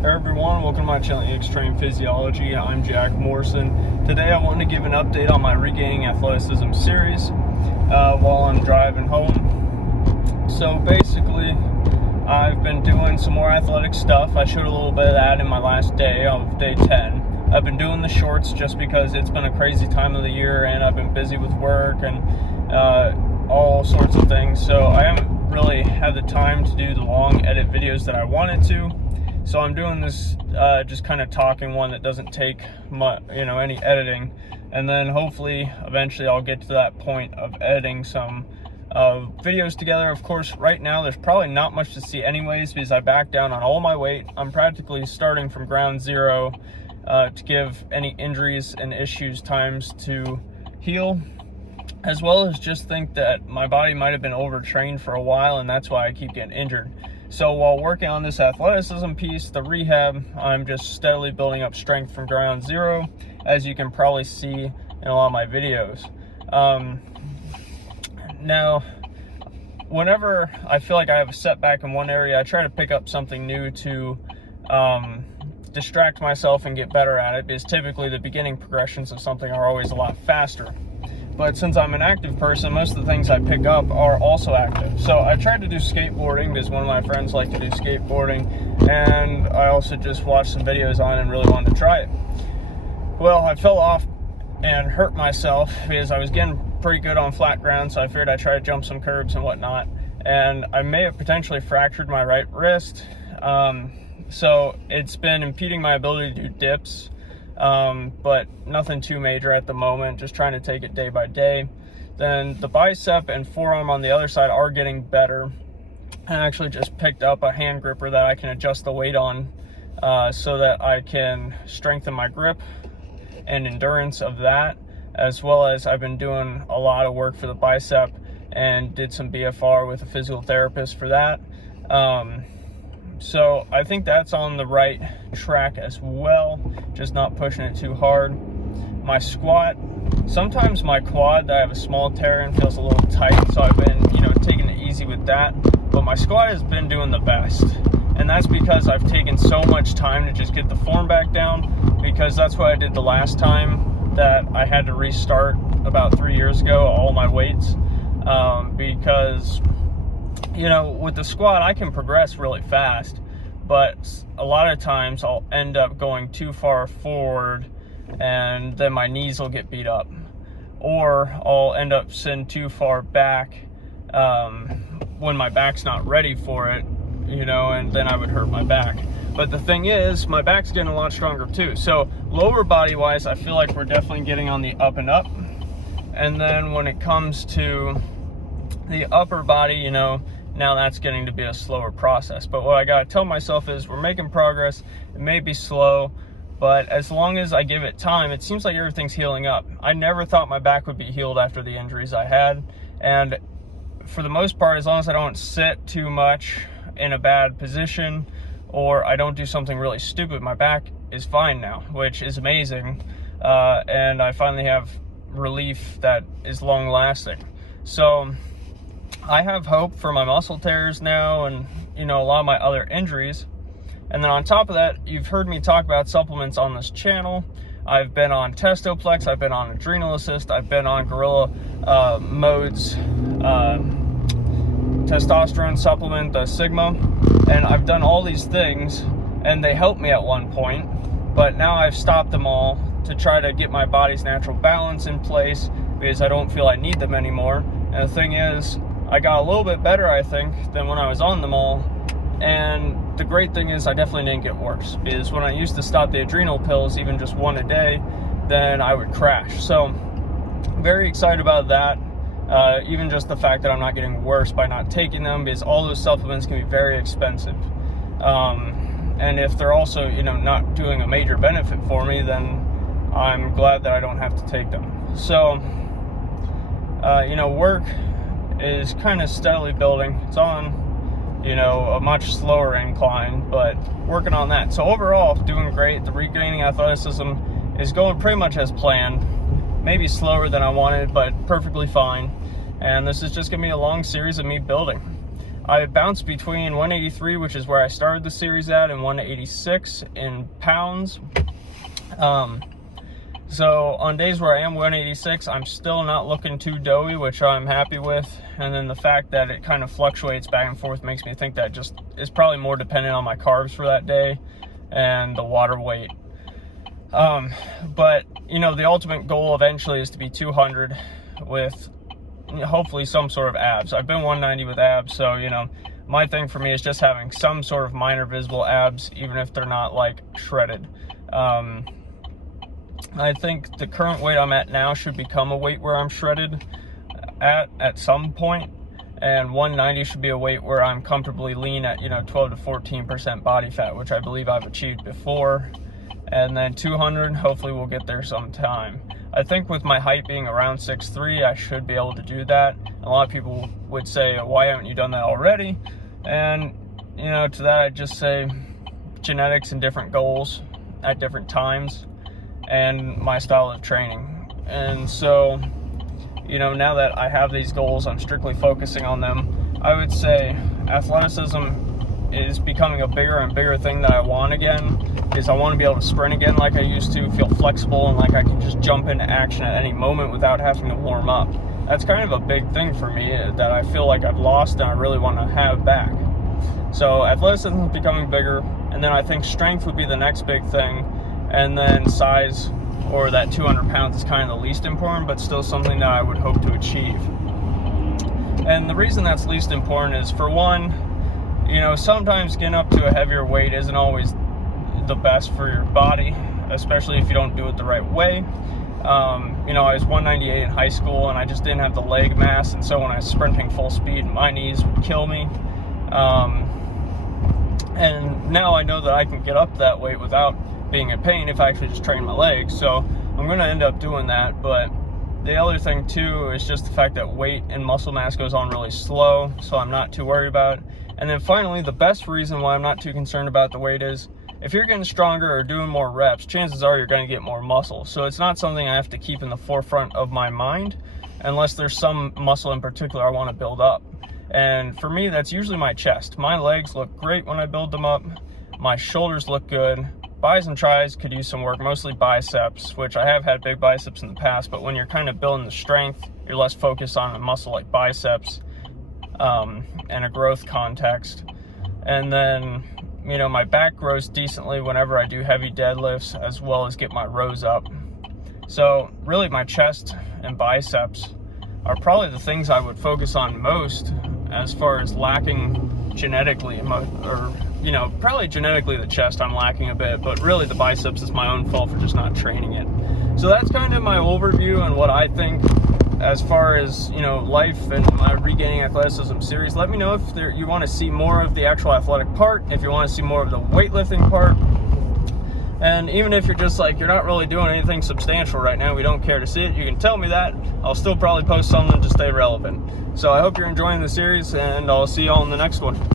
Hey everyone, welcome to my channel Extreme Physiology. I'm Jack Morrison. Today I wanted to give an update on my Regaining Athleticism series while I'm driving home. So basically, I've been doing some more athletic stuff. I showed a little bit of that in my last day of day 10. I've been doing the shorts just because it's been a crazy time of the year and I've been busy with work and all sorts of things. So I haven't really had the time to do the long edit videos that I wanted to. So I'm doing this just kind of talking one that doesn't take much, any editing, and then hopefully eventually I'll get to that point of editing some videos together. Of course, right now there's probably not much to see anyways because I backed down on all my weight. I'm practically starting from ground zero to give any injuries and issues times to heal, as well as just think that my body might have been overtrained for a while and that's why I keep getting injured. So while working on this athleticism piece, the rehab, I'm just steadily building up strength from ground zero, as you can probably see in a lot of my videos. Now, whenever I feel like I have a setback in one area, I try to pick up something new to distract myself and get better at it, because typically the beginning progressions of something are always a lot faster. But since I'm an active person, most of the things I pick up are also active. So I tried to do skateboarding because one of my friends liked to do skateboarding, and I also just watched some videos on it and really wanted to try it. Well, I fell off and hurt myself because I was getting pretty good on flat ground, so I figured I'd try to jump some curbs and whatnot. And I may have potentially fractured my right wrist. So it's been impeding my ability to do dips. But nothing too major at the moment, just trying to take it day by day. Then the bicep and forearm on the other side are getting better. I actually just picked up a hand gripper that I can adjust the weight on so that I can strengthen my grip and endurance of that, as well as I've been doing a lot of work for the bicep and did some BFR with a physical therapist for that. So I think that's on the right track as well, just not pushing it too hard. My squat, sometimes my quad that I have a small tear in feels a little tight, so I've been, taking it easy with that. But my squat has been doing the best, and that's because I've taken so much time to just get the form back down, because that's what I did the last time that I had to restart about 3 years ago, all my weights, because with the squat, I can progress really fast, but a lot of times I'll end up going too far forward and then my knees will get beat up, or I'll end up sitting too far back when my back's not ready for it, and then I would hurt my back. But the thing is, my back's getting a lot stronger too. So lower body wise, I feel like we're definitely getting on the up and up. And then when it comes to the upper body, now that's getting to be a slower process. But what I gotta tell myself is we're making progress. It may be slow, but as long as I give it time, it seems like everything's healing up. I never thought my back would be healed after the injuries I had. And for the most part, as long as I don't sit too much in a bad position or I don't do something really stupid, my back is fine now, which is amazing. And I finally have relief that is long lasting. So I have hope for my muscle tears now and, a lot of my other injuries. And then on top of that, you've heard me talk about supplements on this channel. I've been on Testoplex, I've been on Adrenal Assist, I've been on Gorilla Mode's testosterone supplement, the Sigma. And I've done all these things and they helped me at one point, but now I've stopped them all to try to get my body's natural balance in place because I don't feel I need them anymore. And the thing is, I got a little bit better, I think, than when I was on them all. And the great thing is I definitely didn't get worse, because when I used to stop the adrenal pills, even just one a day, then I would crash. So very excited about that. Even just the fact that I'm not getting worse by not taking them, because all those supplements can be very expensive. And if they're also, not doing a major benefit for me, then I'm glad that I don't have to take them. So, work is kind of steadily building. It's on, a much slower incline, but working on that. So overall, doing great. The Regaining Athleticism is going pretty much as planned. Maybe slower than I wanted, but perfectly fine. And this is just gonna be a long series of me building. I bounce between 183, which is where I started the series at, and 186 in pounds. So on days where I am 186, I'm still not looking too doughy, which I'm happy with. And then the fact that it kind of fluctuates back and forth makes me think that just is probably more dependent on my carbs for that day and the water weight. But the ultimate goal eventually is to be 200 with hopefully some sort of abs. I've been 190 with abs, so my thing for me is just having some sort of minor visible abs, even if they're not like shredded. I think the current weight I'm at now should become a weight where I'm shredded at some point, and 190 should be a weight where I'm comfortably lean at 12 to 14% body fat, which I believe I've achieved before. And then 200, hopefully we'll get there sometime. I think with my height being around 6'3", I should be able to do that. A lot of people would say, why haven't you done that already? And to that I'd just say genetics and different goals at different times, and my style of training. And so now that I have these goals, I'm strictly focusing on them. I would say athleticism is becoming a bigger and bigger thing that I want again, because I want to be able to sprint again like I used to, feel flexible, and like I can just jump into action at any moment without having to warm up. That's kind of a big thing for me that I feel like I've lost and I really want to have back. So athleticism is becoming bigger, and then I think strength would be the next big thing, and then size, or that 200 pounds, is kind of the least important, but still something that I would hope to achieve. And the reason that's least important is, for one, sometimes getting up to a heavier weight isn't always the best for your body, especially if you don't do it the right way. I was 198 in high school, and I just didn't have the leg mass, and so when I was sprinting full speed, my knees would kill me. And now I know that I can get up that weight without being in pain if I actually just train my legs, so I'm going to end up doing that. But the other thing too is just the fact that weight and muscle mass goes on really slow, so I'm not too worried about it. And then finally, the best reason why I'm not too concerned about the weight is, if you're getting stronger or doing more reps, chances are you're going to get more muscle. So it's not something I have to keep in the forefront of my mind, unless there's some muscle in particular I want to build up. And for me, that's usually my chest. My legs look great when I build them up. My shoulders look good. Bis and tris could use some work, mostly biceps, which I have had big biceps in the past, but when you're kind of building the strength, you're less focused on a muscle like biceps and a growth context. And then, my back grows decently whenever I do heavy deadlifts, as well as get my rows up. So really my chest and biceps are probably the things I would focus on most, as far as lacking genetically, probably genetically the chest I'm lacking a bit, but really the biceps is my own fault for just not training it. So that's kind of my overview and what I think as far as life and my Regaining Athleticism series. Let me know if you want to see more of the actual athletic part, if you want to see more of the weightlifting part, and even if you're just like, you're not really doing anything substantial right now, we don't care to see it, you can tell me that. I'll still probably post something to stay relevant. So I hope you're enjoying the series, and I'll see you all in the next one.